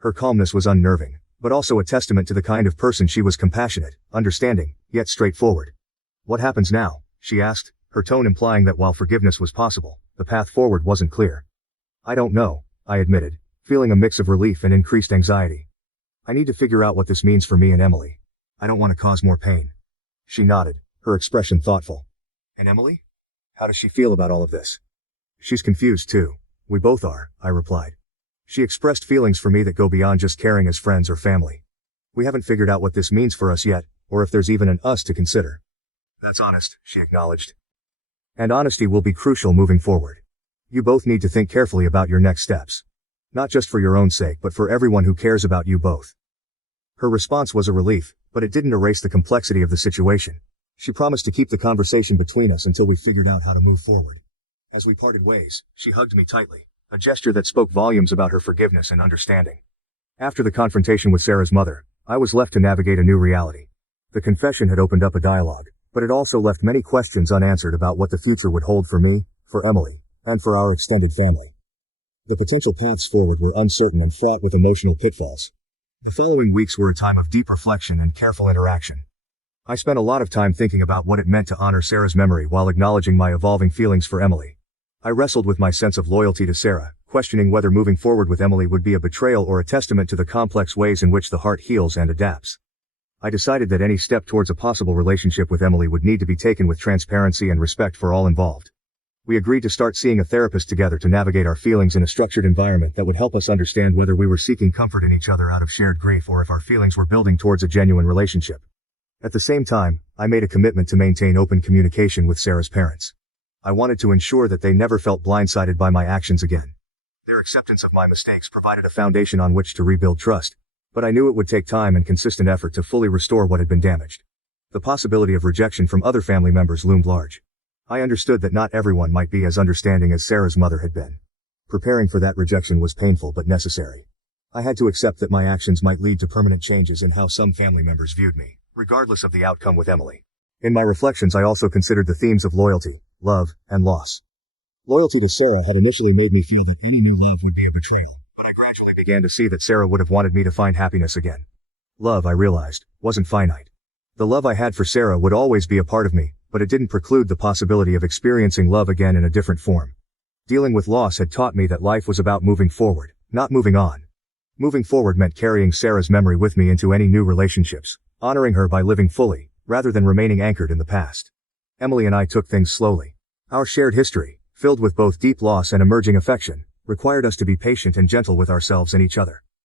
Her calmness was unnerving, but also a testament to the kind of person she was: compassionate, understanding, yet straightforward. "What happens now?" she asked, her tone implying that while forgiveness was possible, the path forward wasn't clear. "I don't know," I admitted, feeling a mix of relief and increased anxiety. "I need to figure out what this means for me and Emily. I don't want to cause more pain." She nodded, her expression thoughtful. "And Emily? How does she feel about all of this?" "She's confused too. We both are," I replied. "She expressed feelings for me that go beyond just caring as friends or family. We haven't figured out what this means for us yet, or if there's even an us to consider." "That's honest," she acknowledged. "And honesty will be crucial moving forward. You both need to think carefully about your next steps. Not just for your own sake but for everyone who cares about you both." Her response was a relief, but it didn't erase the complexity of the situation. She promised to keep the conversation between us until we figured out how to move forward. As we parted ways, she hugged me tightly, a gesture that spoke volumes about her forgiveness and understanding. After the confrontation with Sarah's mother, I was left to navigate a new reality. The confession had opened up a dialogue, but it also left many questions unanswered about what the future would hold for me, for Emily, and for our extended family. The potential paths forward were uncertain and fraught with emotional pitfalls. The following weeks were a time of deep reflection and careful interaction. I spent a lot of time thinking about what it meant to honor Sarah's memory while acknowledging my evolving feelings for Emily. I wrestled with my sense of loyalty to Sarah, questioning whether moving forward with Emily would be a betrayal or a testament to the complex ways in which the heart heals and adapts. I decided that any step towards a possible relationship with Emily would need to be taken with transparency and respect for all involved. We agreed to start seeing a therapist together to navigate our feelings in a structured environment that would help us understand whether we were seeking comfort in each other out of shared grief or if our feelings were building towards a genuine relationship. At the same time, I made a commitment to maintain open communication with Sarah's parents. I wanted to ensure that they never felt blindsided by my actions again. Their acceptance of my mistakes provided a foundation on which to rebuild trust, but I knew it would take time and consistent effort to fully restore what had been damaged. The possibility of rejection from other family members loomed large. I understood that not everyone might be as understanding as Sarah's mother had been. Preparing for that rejection was painful but necessary. I had to accept that my actions might lead to permanent changes in how some family members viewed me, regardless of the outcome with Emily. In my reflections, I also considered the themes of loyalty, love, and loss. Loyalty to Sarah had initially made me feel that any new love would be a betrayal, but I gradually began to see that Sarah would have wanted me to find happiness again. Love, I realized, wasn't finite. The love I had for Sarah would always be a part of me, but it didn't preclude the possibility of experiencing love again in a different form. Dealing with loss had taught me that life was about moving forward, not moving on. Moving forward meant carrying Sarah's memory with me into any new relationships, honoring her by living fully, rather than remaining anchored in the past. Emily and I took things slowly. Our shared history, filled with both deep loss and emerging affection, required us to be patient and gentle with ourselves and each other.